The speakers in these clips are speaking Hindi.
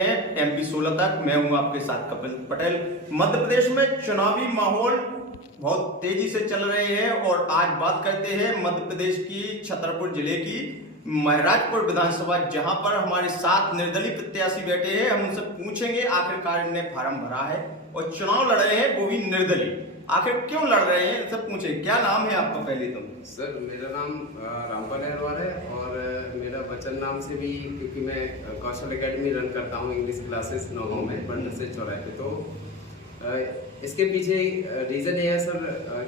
MP 16 तक। मैं हूं आपके साथ कपिल पटेल। मध्य प्रदेश में चुनावी माहौल बहुत तेजी से चल रहे हैं और आज बात करते हैं मध्य प्रदेश की छतरपुर जिले की महराजपुर विधानसभा, जहां पर हमारे साथ निर्दलीय प्रत्याशी बैठे हैं। हम उनसे पूछेंगे आखिरकार इन्हें फार्म भरा है और चुनाव लड़ रहे हैं, वो भी निर्दलीय। आखिर क्यों लड़ रहे हैं, सब पूछे। क्या नाम है आपका पहले तो? सर मेरा नाम रामपाल अहरवाल है और मेरा बचन नाम से भी, क्योंकि मैं कौशल एकेडमी रन करता हूँ इंग्लिश क्लासेस नौगांव में बंडर से चौराहे पे। तो इसके पीछे रीज़न ये है सर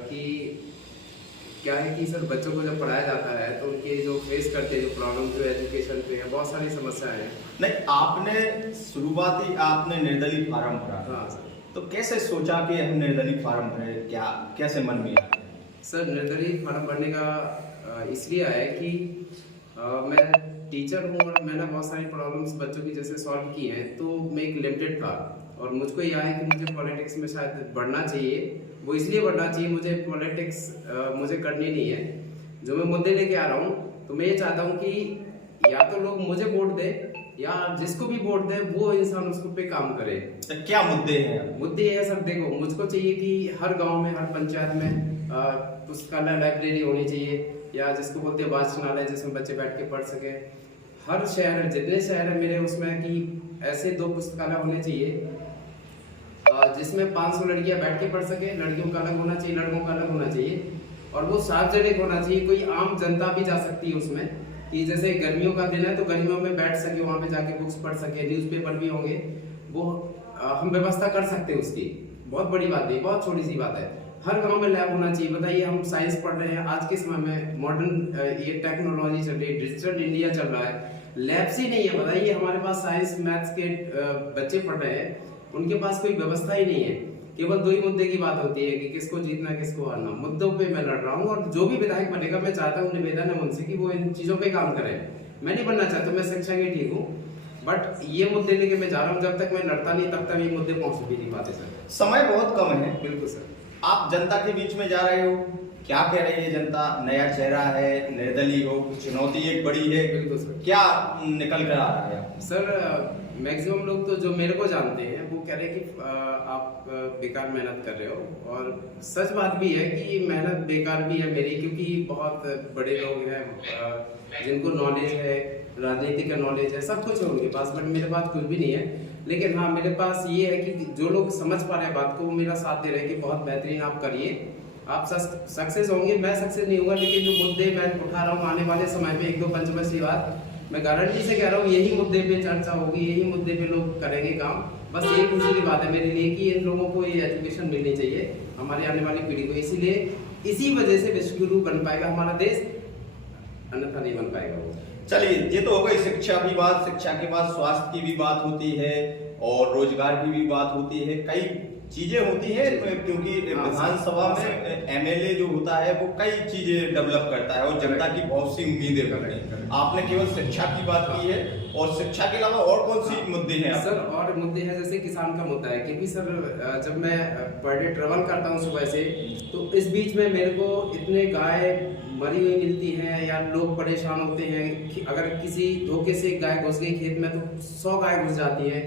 कि क्या है कि सर बच्चों को जब पढ़ाया जाता है तो उनके जो फेस करते हैं जो प्रॉब्लम जो एजुकेशन पे है, बहुत सारी समस्याएं हैं। नहीं, आपने शुरुआती आपने निर्दलीय फार्म भरा। हाँ सर। तो कैसे सोचा कि हम निर्दलीय फार्म भरे, क्या कैसे मन में आया? सर निर्दलीय फार्म भरने का इसलिए आया कि मैं टीचर हूँ और मैंने बहुत सारी प्रॉब्लम्स बच्चों की जैसे सॉल्व की हैं। तो मैं एक लिमिटेड था और मुझको ये आया कि मुझे पॉलिटिक्स में शायद बढ़ना चाहिए। वो इसलिए बढ़ना चाहिए, मुझे पॉलिटिक्स मुझे करनी नहीं है। जो मैं मुद्दे लेके आ रहा हूँ तो मैं ये चाहता हूँ कि या तो लोग मुझे वोट दे या जिसको भी वोट दे वो इंसान उसको पे काम करे। तो क्या मुद्दे हैं? मुद्दे ये है सर, देखो मुझको चाहिए कि हर गांव में, हर पंचायत में पुस्तकालय लाइब्रेरी होनी चाहिए, या जिसको बोलते हैं वाचनालय, जिसमें बच्चे बैठ के पढ़ सके। हर शहर, जितने शहर है मेरे उसमें कि ऐसे 2 पुस्तकालय होने चाहिए जिसमें 500 लड़कियां बैठ के पढ़ सके। लड़कियों का अलग होना चाहिए, लड़कों का अलग होना चाहिए और वो सार्वजनिक होना चाहिए। कोई आम जनता भी जा सकती है उसमें, कि जैसे गर्मियों का दिन है तो गर्मियों में बैठ सके, वहाँ पे जाके बुक्स पढ़ सके, न्यूज़पेपर भी होंगे, वो हम व्यवस्था कर सकते हैं उसकी। बहुत बड़ी बात है, बहुत छोटी सी बात है। हर गांव में लैब होना चाहिए। बताइए, हम साइंस पढ़ रहे हैं आज के समय में, मॉडर्न ये टेक्नोलॉजी चल रही है, डिजिटल इंडिया चल रहा है, लैब्स ही नहीं है। बताइए, हमारे पास साइंस मैथ्स के बच्चे पढ़ रहे हैं, उनके पास कोई व्यवस्था ही नहीं है। केवल 2 ही मुद्दे की बात होती है कि किसको जीतना किसको हारना। मुद्दों पे मैं लड़ रहा हूँ और जो भी विधायक बनेगा मैं चाहता हूँ, निवेदन है उनसे कि वो इन चीजों पे काम करें। मैं नहीं बनना चाहता, मैं शिक्षा के ठीक हूँ, बट ये मुद्दे लेके मैं जा रहा हूँ। जब तक मैं लड़ता नहीं तब तक ये मुद्दे पहुंच भी नहीं पाते सर। समय बहुत कम है। बिल्कुल सर। आप जनता के बीच में जा रहे हो, क्या कह रही है जनता? नया चेहरा है, निर्दलीय हो, चुनौती एक बड़ी है। बिल्कुल सर। क्या निकल कर आ रहा है? सर मैक्सिमम लोग तो जो मेरे को जानते हैं वो कह रहे हैं कि आप बेकार मेहनत कर रहे हो, और सच बात भी है कि मेहनत बेकार भी है मेरी, क्योंकि बहुत बड़े लोग हैं जिनको नॉलेज है, राजनीति का नॉलेज है, सब कुछ है उनके पास, बट मेरे पास कुछ भी नहीं है। लेकिन हाँ, मेरे पास ये है कि जो लोग समझ पा रहे हैं बात को, वो मेरा साथ दे रहे हैं कि बहुत बेहतरीन आप करिए, आप सक्सेस होंगे। मैं सक्सेस नहीं होगा, लेकिन जो मुद्दे मैं उठा रहा हूँ आने वाले समय में 1-2 पंचवर्षीय बाद, मैं गारंटी से कह रहा हूँ यही मुद्दे पे चर्चा होगी, यही मुद्दे पे लोग करेंगे काम। बस यही खुशी की बात है मेरे लिए कि इन लोगों को ये एजुकेशन मिलनी चाहिए, हमारी आने वाली पीढ़ी को। इसीलिए इसी वजह से विश्वगुरु बन पाएगा हमारा देश, अन्यथा नहीं बन पाएगा वो। चलिए, ये तो हो गई शिक्षा की बात। शिक्षा के बाद स्वास्थ्य की भी बात होती है और रोजगार की भी बात होती है, कई चीजें होती है, क्योंकि विधानसभा में एमएलए जो होता है वो कई चीजें डेवलप करता है और जनता की बहुत सी उम्मीदें करते हैं। आपने केवल शिक्षा की बात की है, और शिक्षा के अलावा और कौन सी मुद्दे हैं सर? और मुद्दे हैं जैसे किसान का मुद्दा है, क्योंकि सर जब मैं पर डे ट्रेवल करता हूँ सुबह से, तो इस बीच में मेरे को इतने गाय मरी हुई मिलती हैं या लोग परेशान होते हैं। अगर किसी धोखे से गाय घुस गई खेत में तो 100 गाय घुस जाती है,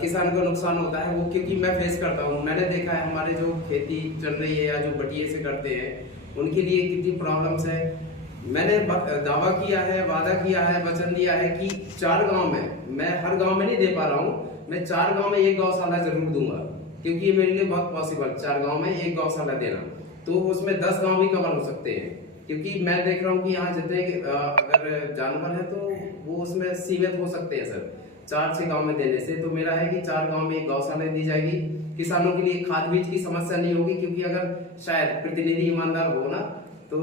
किसान को नुकसान होता है वो, क्योंकि मैं फेस करता हूँ। मैंने देखा है हमारे जो खेती चल रही है या जो बटिए से करते हैं उनके लिए कितनी प्रॉब्लम्स है। मैंने दावा किया है, वादा किया है, वचन दिया है कि 4 गांव में, मैं हर गांव में नहीं दे पा रहा हूँ, मैं 4 गांव में 1 गौशाला जरूर दूंगा, क्योंकि ये मेरे लिए बहुत पॉसिबल। 4 गांव में 1 गौशाला देना, तो उसमें 10 गांव भी कवर हो सकते हैं, क्योंकि मैं देख रहा हूँ कि यहाँ जितने अगर जानवर है तो वो उसमें सीमित हो सकते हैं सर। 4-6 गांव में देने से तो मेरा है कि 4 गांव में 1 गौशाला दी जाएगी। किसानों के लिए खाद बीज की समस्या नहीं होगी, क्योंकि अगर शायद प्रतिनिधि ईमानदार हो ना तो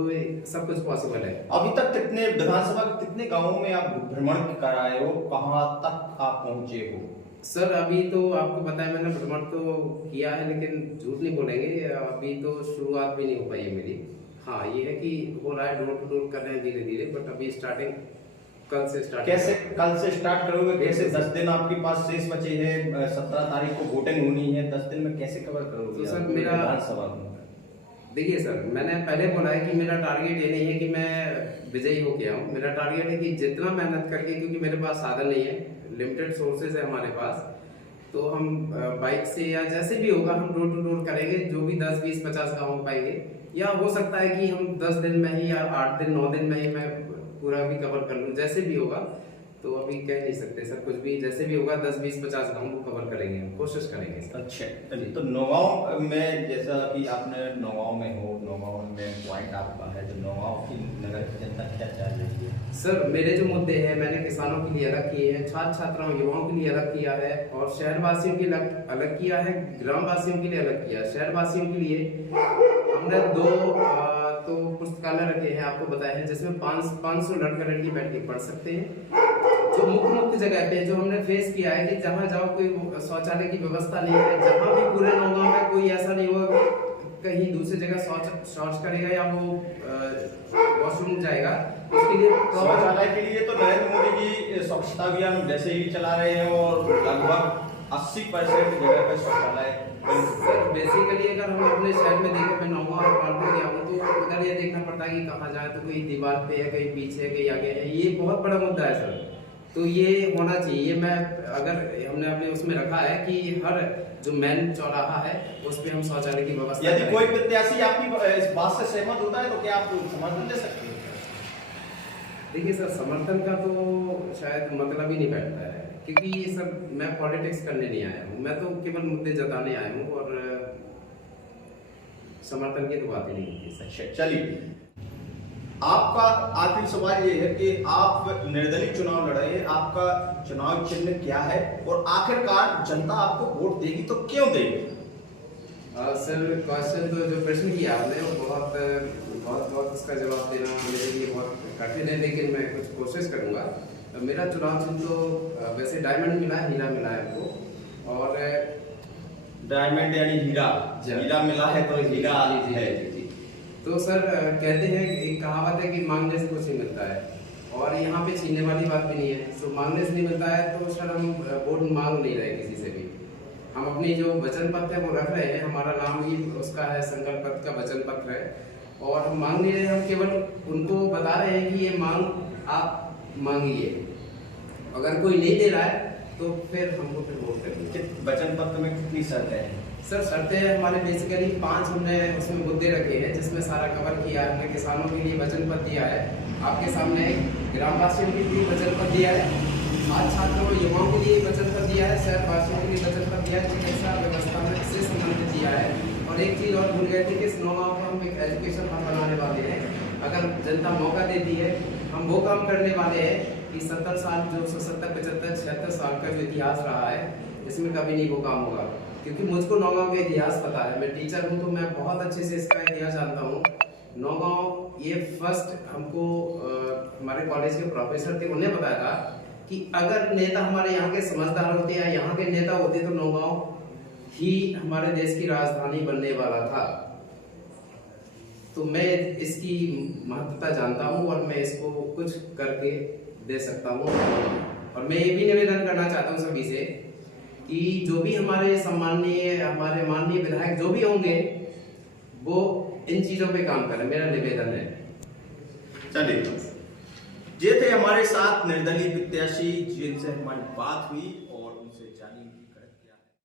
सब कुछ पॉसिबल है। अभी तक कितने विधानसभा के कितने गांवों में आप भ्रमण कराए हो, कहाँ तक आप पहुंचे हो? सर अभी तो आपको पता है मैंने भ्रमण तो किया है, लेकिन झूठ नहीं बोलेंगे, अभी तो शुरुआत भी नहीं हो पाई है मेरी। हाँ, ये है कि हो रहा है, डोर टू डोर कर रहे हैं धीरे धीरे, बट अभी स्टार्टिंग कल से स्टार्ट। कैसे कल से स्टार्ट करोगे? कैसे 10 दिन आपके पास शेष बचे हैं, 17 तारीख को वोटिंग होनी है, 10 दिन में कैसे कवर करोगे? तो सर मेरा विधानसभा में देखिए सर, मैंने पहले बोला है कि मेरा टारगेट ये नहीं है कि मैं विजयी होके आऊँ। मेरा टारगेट है कि जितना मेहनत करके, क्योंकि मेरे पास साधन नहीं है, लिमिटेड सोर्सेज है हमारे पास, तो हम बाइक से या जैसे भी होगा हम डोर टू डोर करेंगे, जो भी 10, 20, 50 गाँव हो पाएंगे, या हो सकता है कि हम 10 दिन में ही या 8 दिन 9 दिन में ही मैं पूरा भी कवर कर लूँ, जैसे भी होगा। तो अभी कह नहीं सकते सर, कुछ भी जैसे भी होगा 10, 20, 50 गाँव को कवर करेंगे, हम कोशिश करेंगे सर। अच्छा, तो नौगांव में जैसा कि आपने नौगांव में हो, नौगांव में पॉइंट आपका है, जो नौगांव की नगर की जनता क्या चाह रही है? सर मेरे जो मुद्दे हैं मैंने किसानों के लिए अलग किए हैं, छात्र छात्राओं युवाओं के लिए अलग किया है, और शहरवासियों के लिए अलग किया है, ग्रामवासियों के लिए अलग किया है। शहरवासियों के लिए हमने 2 तो पुस्तकालय रखे हैं, आपको बताया है, जिसमें 500 लड़का लड़की बैठ के पढ़ सकते हैं। जो मुख्य जगह पे जो हमने फेस किया है कि जहाँ जाओ कोई शौचालय की व्यवस्था नहीं है, जहाँ भी पूरे नौगांव में कोई ऐसा नहीं होगा कहीं दूसरी जगह शौच करेगा या वो वॉशरूम जाएगा, उसके लिए शौचालय के लिए तो नरेंद्र मोदी जी स्वच्छता अभियान वैसे ही चला रहे हैं और लगभग 80% जगह पे शौचालय। सर बेसिकली अगर हम अपने शहर में देखें, मैं नौगांव और कानपुर गया हूँ, तो उधर ये देखना पड़ता है कि कहाँ जाए, तो कोई दीवार पे है, कहीं पीछे है, कहीं आगे है। ये बहुत बड़ा मुद्दा है सर, तो ये होना चाहिए। मैं अगर हमने अपने उसमें रखा है कि हर जो मेन चौराहा है उस पे हम शौचालय की व्यवस्था। यदि कोई प्रत्याशी आपकी इस बात से सहमत होता है तो क्या आप समर्थन दे सकते हैं? देखिए सर, समर्थन का तो शायद मतलब ही नहीं बैठता है, क्योंकि ये सब मैं पॉलिटिक्स करने नहीं आया हूँ, मैं तो केवल मुद्दे जताने आया हूँ, और समर्थन की तो बात ही नहीं होती। चलिए, आपका आखिरी सवाल ये है कि आप निर्दलीय चुनाव लड़ रहे हैं, आपका चुनाव चिन्ह क्या है और आखिरकार जनता आपको वोट देगी तो क्यों देगी? सर क्वेश्चन तो जो प्रश्न किया आपने वो बहुत उसका जवाब देना मेरे लिए बहुत कठिन है, लेकिन मैं कुछ कोशिश करूंगा। मेरा चुनाव चिन्ह तो वैसे डायमंड मिला है, हीरा मिला है हमको, और डायमंड यानी हीरा, हीरा मिला है तो हीरा है। तो सर कहते हैं, एक कहावत है कि मांगने से कुछ नहीं मिलता है, और यहाँ पे छीनने वाली बात भी नहीं है। तो मांगने से नहीं मिलता है तो सर हम वोट मांग नहीं रहे किसी से भी, हम अपनी जो वचन पत्र है वो रख रहे हैं, हमारा नाम ही उसका है, संकल्प पत्र का वचन पत्र है, और हम मांग नहीं रहे, हम केवल उनको बता रहे हैं कि ये मांग आप मांगिए, अगर कोई नहीं दे रहा है तो फिर हमको फिर वोट करेंगे। वचन पत्र में कितनी शर्तें हैं? सर शर्तें हमारे बेसिकली 5 हमने उसमें मुद्दे रखे हैं, जिसमें सारा कवर किया है। हमने किसानों के लिए वचन पत्र दिया है, आपके सामने ग्रामवासियों के लिए वचन पत्र दिया है, छात्रों और युवाओं के लिए वचन पत्र दिया है, शहरवासियों के लिए वचन पत्र दिया है, चिकित्सा व्यवस्था में से संबंधित दिया है। और एक चीज़ और भूल गए थे कि इस नौगांव को हम एक एजुकेशन हब बनाने वाले हैं, अगर जनता मौका देती है हम वो काम करने वाले हैं कि 70 साल जो 77, 75, 76 साल का जो इतिहास रहा है इसमें कभी नहीं वो काम होगा, क्योंकि मुझको नौगांव का इतिहास पता है, मैं टीचर हूँ तो मैं बहुत अच्छे से इसका इतिहास जानता हूँ। नौगांव ये फर्स्ट हमको हमारे कॉलेज के प्रोफेसर थे, उन्हें बताया था कि अगर नेता हमारे यहाँ के समझदार होते या यहाँ के नेता होते तो नौगांव ही हमारे देश की राजधानी बनने वाला था। तो मैं इसकी महत्वता जानता हूँ और मैं इसको कुछ करके दे सकता हूँ। और मैं ये भी निवेदन करना चाहता हूँ सभी से कि जो भी हमारे माननीय विधायक जो भी होंगे वो इन चीजों पे काम करें, मेरा निवेदन है। चलिए, ये थे हमारे साथ निर्दलीय प्रत्याशी जिनसे हमारी बात हुई।